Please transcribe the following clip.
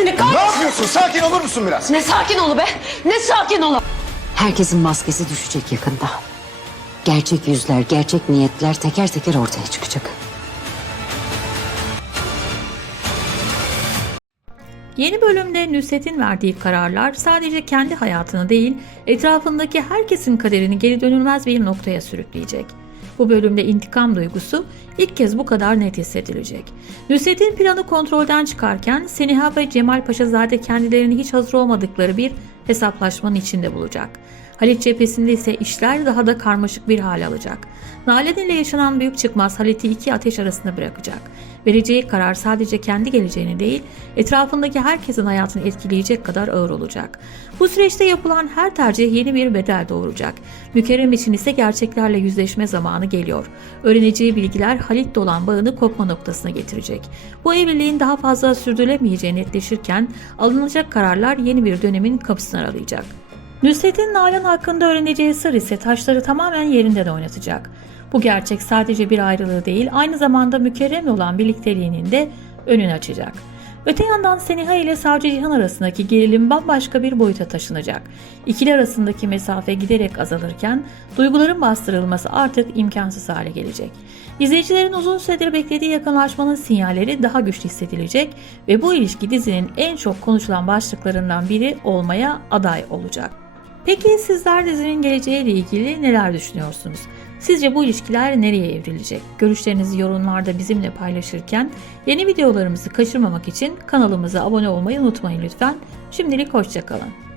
seni Ne kahretsin. yapıyorsun? Sakin olur musun biraz? Ne sakin ol be. Ne sakin ol. Herkesin maskesi düşecek yakında. Gerçek yüzler, gerçek niyetler teker teker ortaya çıkacak. Yeni bölümde Nusret'in verdiği kararlar sadece kendi hayatını değil, etrafındaki herkesin kaderini geri dönülmez bir noktaya sürükleyecek. Bu bölümde intikam duygusu ilk kez bu kadar net hissedilecek. Nusret'in planı kontrolden çıkarken Seniha ve Cemal Paşazade kendilerini hiç hazır olmadıkları bir hesaplaşmanın içinde bulacak. Halit cephesinde ise işler daha da karmaşık bir hal alacak. Nalan ile yaşanan büyük çıkmaz Halit'i iki ateş arasında bırakacak. Vereceği karar sadece kendi geleceğini değil, etrafındaki herkesin hayatını etkileyecek kadar ağır olacak. Bu süreçte yapılan her tercih yeni bir bedel doğuracak. Mükerrem için ise gerçeklerle yüzleşme zamanı geliyor. Öğreneceği bilgiler Halit'le olan bağını kopma noktasına getirecek. Bu evliliğin daha fazla sürdürülemeyeceği netleşirken alınacak kararlar yeni bir dönemin kapısını aralayacak. Nusret'in Nalan hakkında öğreneceği sır ise taşları tamamen yerinden oynatacak. Bu gerçek sadece bir ayrılığı değil, aynı zamanda mükerrem olan birlikteliğinin de önünü açacak. Öte yandan Seniha ile Savcı Cihan arasındaki gerilim bambaşka bir boyuta taşınacak. İkili arasındaki mesafe giderek azalırken duyguların bastırılması artık imkansız hale gelecek. İzleyicilerin uzun süredir beklediği yakınlaşmanın sinyalleri daha güçlü hissedilecek ve bu ilişki dizinin en çok konuşulan başlıklarından biri olmaya aday olacak. Peki sizler dizinin geleceğiyle ilgili neler düşünüyorsunuz? Sizce bu ilişkiler nereye evrilecek? Görüşlerinizi yorumlarda bizimle paylaşırken yeni videolarımızı kaçırmamak için kanalımıza abone olmayı unutmayın lütfen. Şimdilik hoşçakalın.